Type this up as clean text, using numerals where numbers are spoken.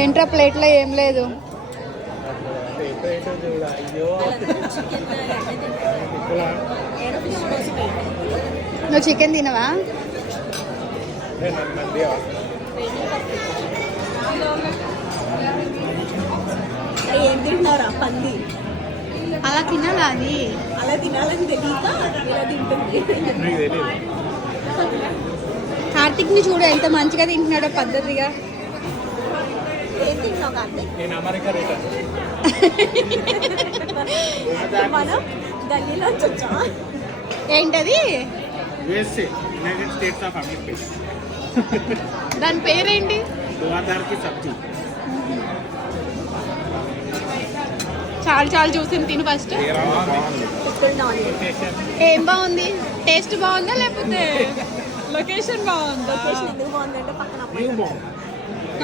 ఏంట్రా ప్లేట్లో ఏం లేదు. నువ్వు చికెన్ తినవా? ఏం తింటున్నారా పంది? అలా తినాలా? అది అలా తినాలని తెలియక ఇలా తింటుంది. కార్తిక్ని చూడు ఎంత మంచిగా తింటున్నాడో పద్ధతిగా. ఏం తింటున్నావు కార్తీక్? మనం గల్లీలోంచి వచ్చా. ఏంటది? దాని పేరేంటి? చాలు చాలు చూసింది తిను ఫస్ట్. ఏం బాగుంది? టేస్ట్ బాగుందా లేకపోతే లొకేషన్ బాగుందా? లొకేషన్ ఎందుకు బాగుందంటే పక్కన